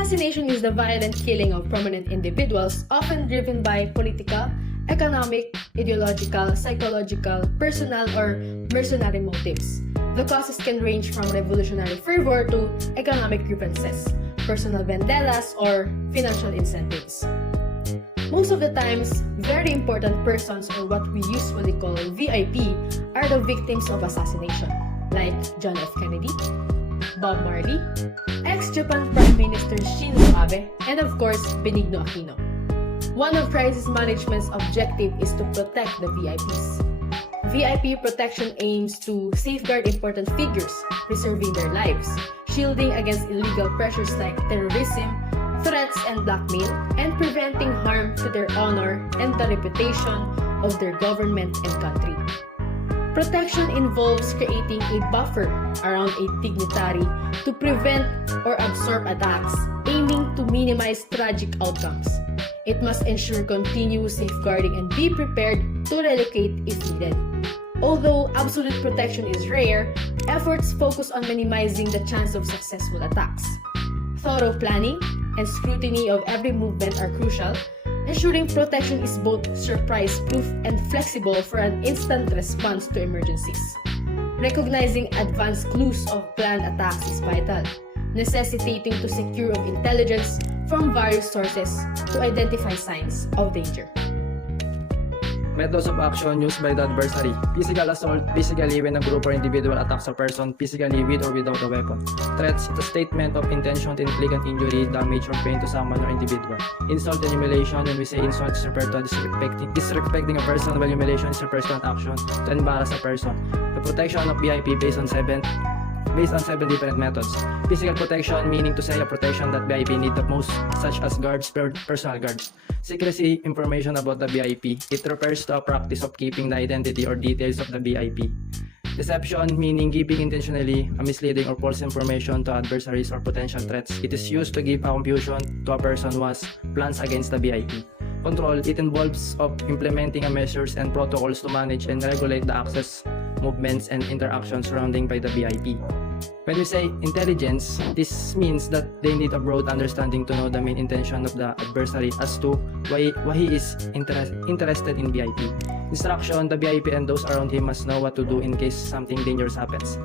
Assassination is the violent killing of prominent individuals, often driven by political, economic, ideological, psychological, personal, or mercenary motives. The causes can range from revolutionary fervor to economic grievances, personal vendettas, or financial incentives. Most of the times, very important persons, or what we usually call VIP, are the victims of assassination, like John F. Kennedy, Bob Marley, ex-Japan Prime Minister Shinzo Abe, and of course, Benigno Aquino. One of crisis management's objective is to protect the VIPs. VIP protection aims to safeguard important figures, preserving their lives, shielding against illegal pressures like terrorism, threats and blackmail, and preventing harm to their honor and the reputation of their government and country. Protection involves creating a buffer around a dignitary to prevent or absorb attacks, aiming to minimize tragic outcomes. It must ensure continuous safeguarding and be prepared to relocate if needed. Although absolute protection is rare, efforts focus on minimizing the chance of successful attacks. Thorough planning and scrutiny of every movement are crucial, ensuring protection is both surprise-proof and flexible for an instant response to emergencies. Recognizing advanced clues of planned attacks is vital, necessitating to secure of intelligence from various sources to identify signs of danger. Methods of action used by the adversary. Physical assault, physically when a group or individual attacks a person, physically with or without a weapon. Threats, the statement of intention to inflict an injury, damage, or pain to someone or individual. Insult and humiliation. When we say insult, is referred to disrespecting a person, while humiliation is referred to an action to embarrass a person. The protection of VIP based on seven different methods. Physical protection, meaning to say a protection that VIP need the most, such as guards, personal guards. Secrecy, information about the VIP. It refers to a practice of keeping the identity or details of the VIP. Deception, meaning giving intentionally a misleading or false information to adversaries or potential threats. It is used to give a confusion to a person who has plans against the VIP. Control, it involves of implementing measures and protocols to manage and regulate the access, movements, and interactions surrounding by the VIP. When we say intelligence, this means that they need a broad understanding to know the main intention of the adversary as to why he is interested in VIP. Instruction, the VIP and those around him must know what to do in case something dangerous happens.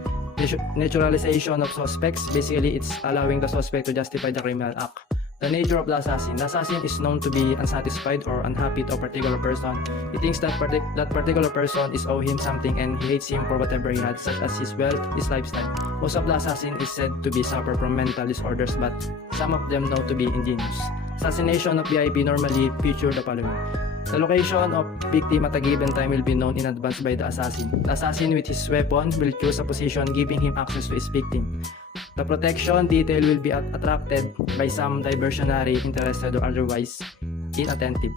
Naturalization of suspects, basically it's allowing the suspect to justify the criminal act. The nature of the assassin. The assassin is known to be unsatisfied or unhappy to a particular person. He thinks that that particular person is owed him something and he hates him for whatever he had, such as his wealth, his lifestyle. Most of the assassin is said to be suffer from mental disorders, but some of them know to be ingenious. Assassination of VIP normally feature the following. The location of victim at a given time will be known in advance by the assassin. The assassin with his weapon will choose a position giving him access to his victim. The protection detail will be attracted by some diversionary, interested, or otherwise inattentive.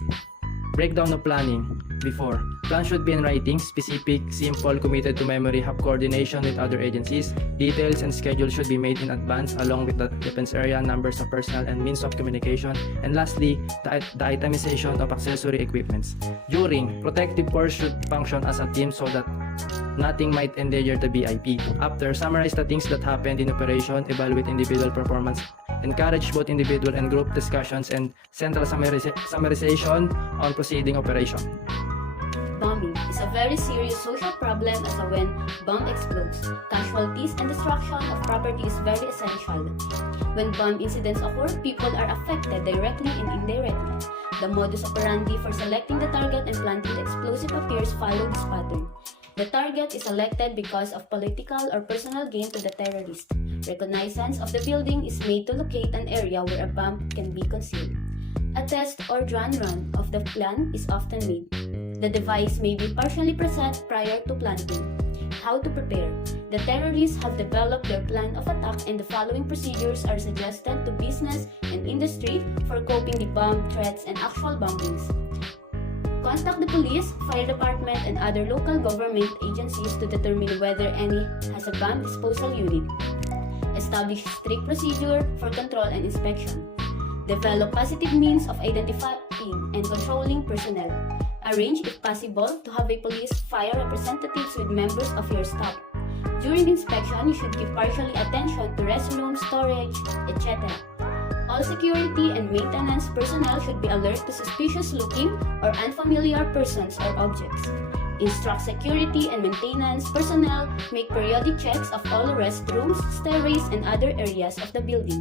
Breakdown of planning. Before, plan should be in writing, specific, simple, committed to memory, have coordination with other agencies. Details and schedule should be made in advance along with the defense area, numbers of personnel, and means of communication. And lastly, the itemization of accessory equipments. During, protective force should function as a team so that nothing might endanger the VIP. After, summarize the things that happened in operation, evaluate individual performance, encourage both individual and group discussions, and central summarization on proceeding operation. Bombing is a very serious social problem as when bomb explodes. Casualties and destruction of property is very essential. When bomb incidents occur, people are affected directly and indirectly. The modus operandi for selecting the target and planting the explosive appears follow this pattern. The target is selected because of political or personal gain to the terrorist. Reconnaissance of the building is made to locate an area where a bomb can be concealed. A test or dry run of the plan is often made. The device may be partially preset prior to planting. How to prepare? The terrorists have developed their plan of attack and the following procedures are suggested to business and industry for coping with bomb threats and actual bombings. Contact the police, fire department, and other local government agencies to determine whether any has a bomb disposal unit. Establish strict procedure for control and inspection. Develop positive means of identifying and controlling personnel. Arrange, if possible, to have a police fire representatives with members of your staff. During inspection, you should give partially attention to restrooms, storage, etc. all security and maintenance personnel should be alert to suspicious-looking or unfamiliar persons or objects. Instruct security and maintenance personnel make periodic checks of all restrooms, stairways, and other areas of the building.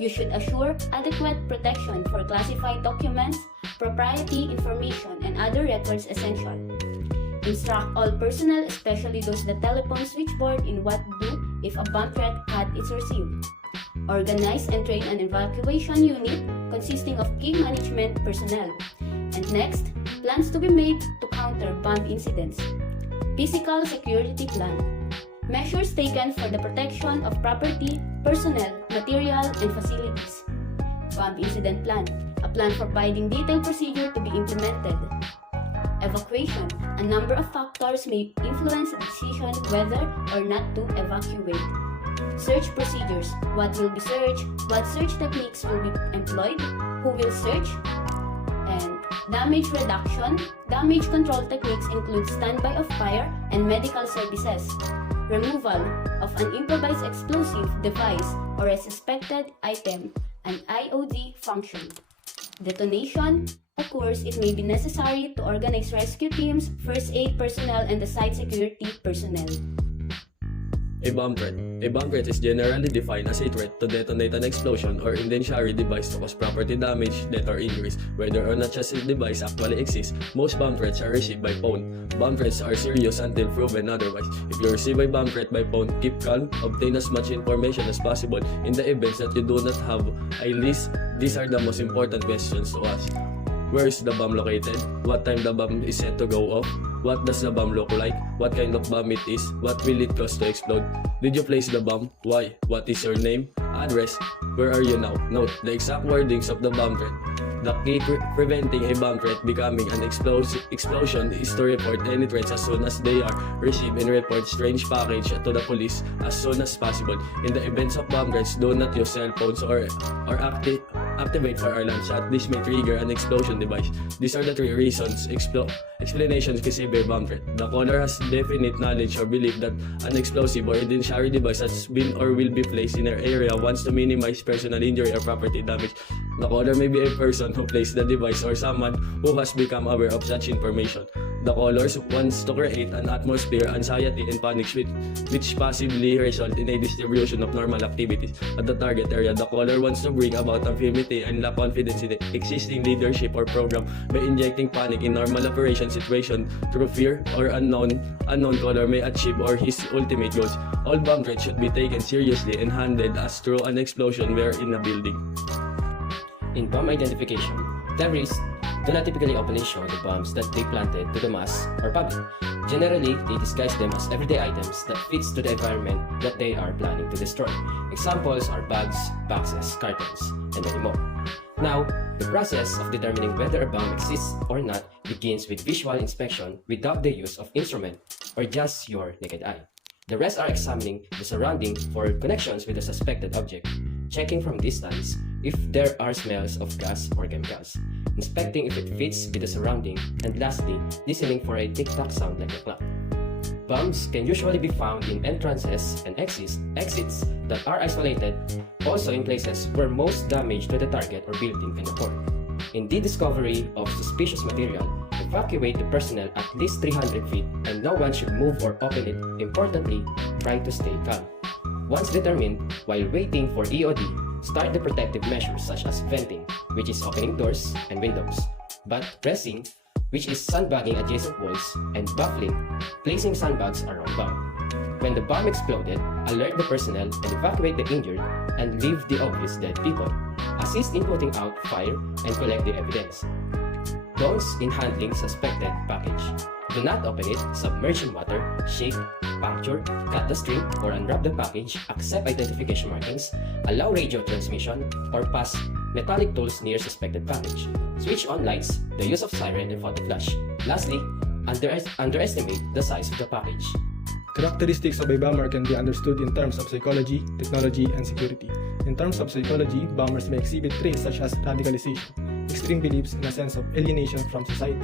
You should assure adequate protection for classified documents, proprietary information, and other records essential. Instruct all personnel, especially those at the telephone switchboard, in what to do if a bomb threat is received. Organize and train an evacuation unit consisting of key management personnel. And next, plans to be made to counter bomb incidents. Physical security plan. Measures taken for the protection of property, personnel, material, and facilities. Bomb incident plan. A plan providing detailed procedure to be implemented. Evacuation. A number of factors may influence the decision whether or not to evacuate. Search procedures. What will be searched? What search techniques will be employed? Who will search? And damage reduction. Damage control techniques include standby of fire and medical services. Removal of an improvised explosive device or a suspected item, an IOD function. Detonation occurs, it may be necessary to organize rescue teams, first aid personnel, and the site security personnel. A bomb threat. A bomb threat is generally defined as a threat to detonate an explosion or incendiary device to cause property damage, death, or injuries. Whether or not such a device actually exists, most bomb threats are received by phone. Bomb threats are serious until proven otherwise. If you receive a bomb threat by phone, keep calm, obtain as much information as possible. In the events that you do not have a list, these are the most important questions to ask. Where is the bomb located? What time the bomb is set to go off? What does the bomb look like? What kind of bomb it is? What will it cost to explode? Did you place the bomb? Why? What is your name? Address? Where are you now? Note the exact wordings of the bomb threat. The key to preventing a bomb threat becoming an explosion is to report any threats as soon as they are received and report strange package to the police as soon as possible. In the events of bomb threats, do not use cell phones or activate fire alarms, at this may trigger an explosion device. These are the three reasons explanations receive a bomb threat. The caller has definite knowledge or belief that an explosive or incendiary device has been or will be placed in her area, wants to minimize personal injury or property damage. The caller may be a person who placed the device or someone who has become aware of such information. The callers wants to create an atmosphere, anxiety, and panic which possibly result in a distribution of normal activities at the target area. The caller wants to bring about ambiguity and lack confidence in the existing leadership or program by injecting panic in normal operation situation through fear or unknown caller may achieve or his ultimate goals. All bomb threats should be taken seriously and handled as through an explosion were in a building. In bomb identification, terrorists do not typically openly show the bombs that they planted to the mass or public. Generally, they disguise them as everyday items that fits to the environment that they are planning to destroy. Examples are bags, boxes, cartons, and many more. Now, the process of determining whether a bomb exists or not begins with visual inspection without the use of instrument or just your naked eye. The rest are examining the surrounding for connections with the suspected object, checking from distance if there are smells of gas or chemicals, inspecting if it fits with the surrounding, and lastly, listening for a tick-tock sound like a clock. Bombs can usually be found in entrances and exits that are isolated, also in places where most damage to the target or building can occur. In the discovery of suspicious material, evacuate the personnel at least 300 feet and no one should move or open it. Importantly, try to stay calm. Once determined, while waiting for EOD, start the protective measures such as venting, which is opening doors and windows, but pressing, which is sandbagging adjacent walls, and baffling, placing sandbags around bomb. When the bomb exploded, alert the personnel and evacuate the injured and leave the obvious dead people. Assist in putting out fire and collect the evidence. Don'ts in handling suspected package. Do not open it, submerge in water, shake, puncture, cut the string, or unwrap the package, accept identification markings, allow radio transmission, or pass metallic tools near suspected package. Switch on lights, the use of siren and photo flash. Lastly, underestimate the size of the package. Characteristics of a bomber can be understood in terms of psychology, technology, and security. In terms of psychology, bombers may exhibit traits such as radicalization, extreme beliefs, and a sense of alienation from society.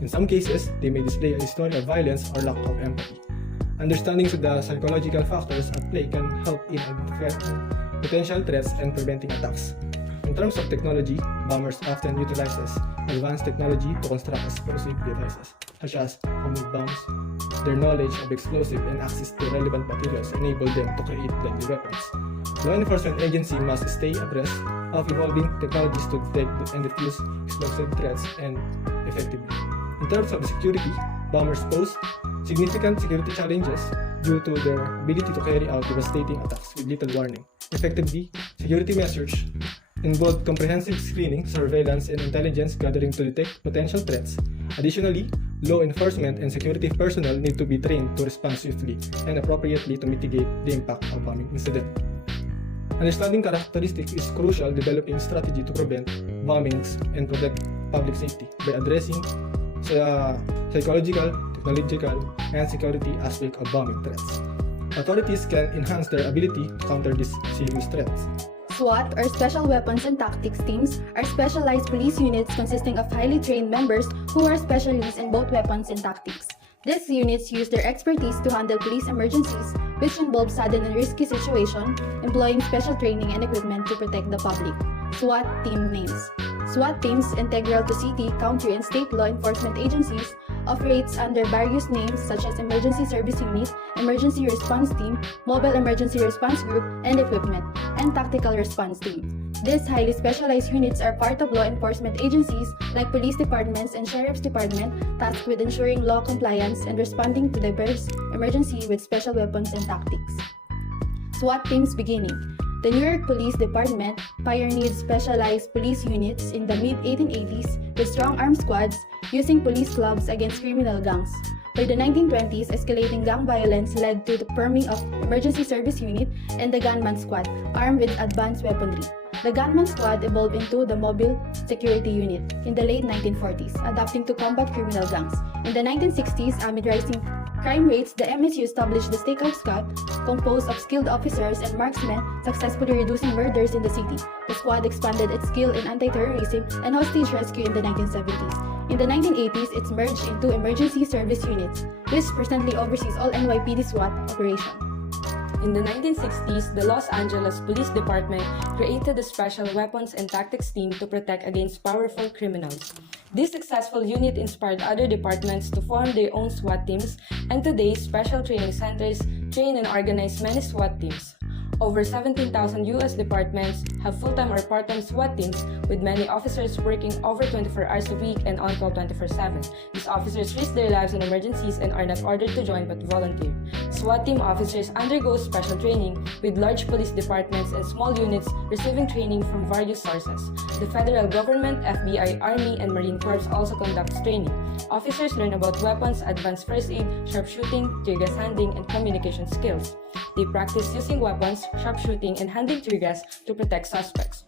In some cases, they may display a history of violence or lack of empathy. Understanding the psychological factors at play can help in identifying potential threats and preventing attacks. In terms of technology, bombers often utilizes advanced technology to construct explosive devices, such as homemade bombs. Their knowledge of explosive and access to relevant materials enable them to create deadly weapons. Law enforcement agencies must stay abreast of evolving technologies to detect and defuse explosive threats and effectively. In terms of security, bombers pose significant security challenges due to their ability to carry out devastating attacks with little warning. Effectively, security measures involve comprehensive screening, surveillance, and intelligence gathering to detect potential threats. Additionally, law enforcement and security personnel need to be trained to respond swiftly and appropriately to mitigate the impact of bombing incident. Understanding characteristics is crucial developing strategy to prevent bombings and protect public safety by addressing psychological, technological, and security aspects of bombing threats. Authorities can enhance their ability to counter these serious threats. SWAT, or Special Weapons and Tactics Teams, are specialized police units consisting of highly trained members who are specialists in both weapons and tactics. These units use their expertise to handle police emergencies, which involve sudden and risky situations, employing special training and equipment to protect the public. SWAT team names. SWAT teams, integral to city, county, and state law enforcement agencies, operates under various names such as Emergency Service Unit, Emergency Response Team, Mobile Emergency Response Group, and Equipment, and Tactical Response Team. These highly specialized units are part of law enforcement agencies like police departments and sheriff's department tasked with ensuring law compliance and responding to diverse emergency with special weapons and tactics. SWAT teams beginning. The New York Police Department pioneered specialized police units in the mid-1880s with strong armed squads using police clubs against criminal gangs. By the 1920s, escalating gang violence led to the forming of Emergency Service Unit and the Gunman Squad, armed with advanced weaponry. The Gunman Squad evolved into the Mobile Security Unit in the late 1940s, adapting to combat criminal gangs. In the 1960s, amid rising crime rates, the MSU established the Stakeout Squad, composed of skilled officers and marksmen, successfully reducing murders in the city. The squad expanded its skill in anti-terrorism and hostage rescue in the 1970s. In the 1980s, it merged into Emergency Service Units, which presently oversees all NYPD SWAT operations. In the 1960s, the Los Angeles Police Department created a Special Weapons and Tactics Team to protect against powerful criminals. This successful unit inspired other departments to form their own SWAT teams, and today, special training centers train and organize many SWAT teams. Over 17,000 U.S. departments have full-time or part-time SWAT teams, with many officers working over 24 hours a week and on call 24/7. These officers risk their lives in emergencies and are not ordered to join but volunteer. SWAT team officers undergo special training, with large police departments and small units receiving training from various sources. The federal government, FBI, Army, and Marine Corps also conducts training. Officers learn about weapons, advanced first aid, sharpshooting, tear gas handling, and communication skills. They practice using weapons, sharpshooting, and handling tear gas to protect suspects.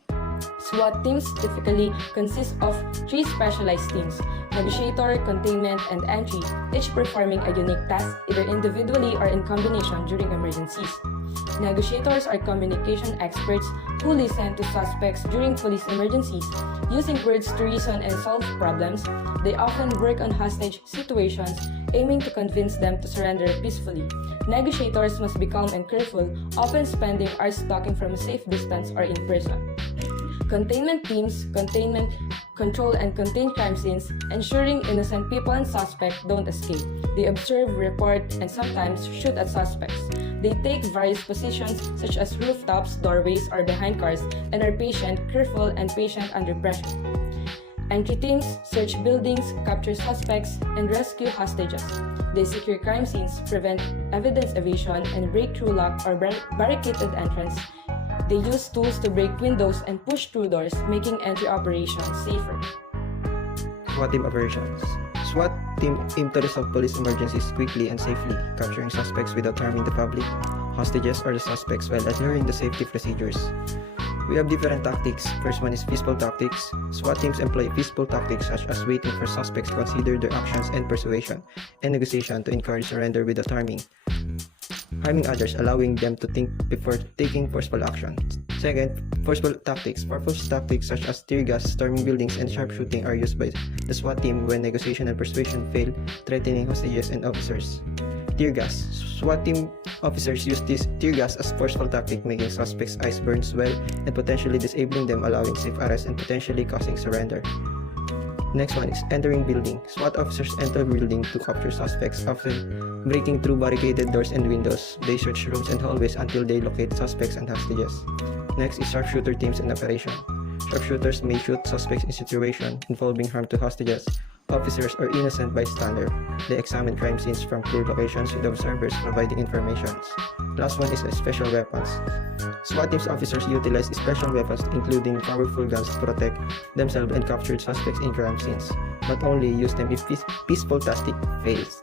SWAT teams typically consist of 3 specialized teams: negotiator, containment, and entry, each performing a unique task either individually or in combination during emergencies. Negotiators are communication experts who listen to suspects during police emergencies. Using words to reason and solve problems, they often work on hostage situations, aiming to convince them to surrender peacefully. Negotiators must be calm and careful, often spending hours talking from a safe distance or in person. Containment teams control and contain crime scenes, ensuring innocent people and suspects don't escape. They observe, report, and sometimes shoot at suspects. They take various positions such as rooftops, doorways, or behind cars, and are careful, and patient under pressure. Entry teams search buildings, capture suspects, and rescue hostages. They secure crime scenes, prevent evidence evasion, and break through locked or barricaded entrance. They use tools to break windows and push through doors, making entry operations safer. SWAT team operations. SWAT team aim to resolve police emergencies quickly and safely, capturing suspects without harming the public, hostages, or the suspects while adhering to safety procedures. We have different tactics. First one is peaceful tactics. SWAT teams employ peaceful tactics such as waiting for suspects to consider their actions and persuasion, and negotiation to encourage surrender without harming others, allowing them to think before taking forceful action. Second, forceful tactics. Forceful tactics such as tear gas, storming buildings, and sharpshooting are used by the SWAT team when negotiation and persuasion fail, threatening hostages and officers. Tear gas. SWAT team officers use this tear gas as forceful tactic, making suspects' eyes burn well and potentially disabling them, allowing safe arrest and potentially causing surrender. Next one is entering building. SWAT officers enter building to capture suspects, often breaking through barricaded doors and windows. They search rooms and hallways until they locate suspects and hostages. Next is sharpshooter teams and operation. Sharpshooters may shoot suspects in situations involving harm to hostages, officers, or innocent bystander. They examine crime scenes from clear locations with observers providing information. Last one is special weapons. SWAT teams officers utilize special weapons including powerful guns to protect themselves and capture suspects in crime scenes, but only use them if peaceful tactic fails.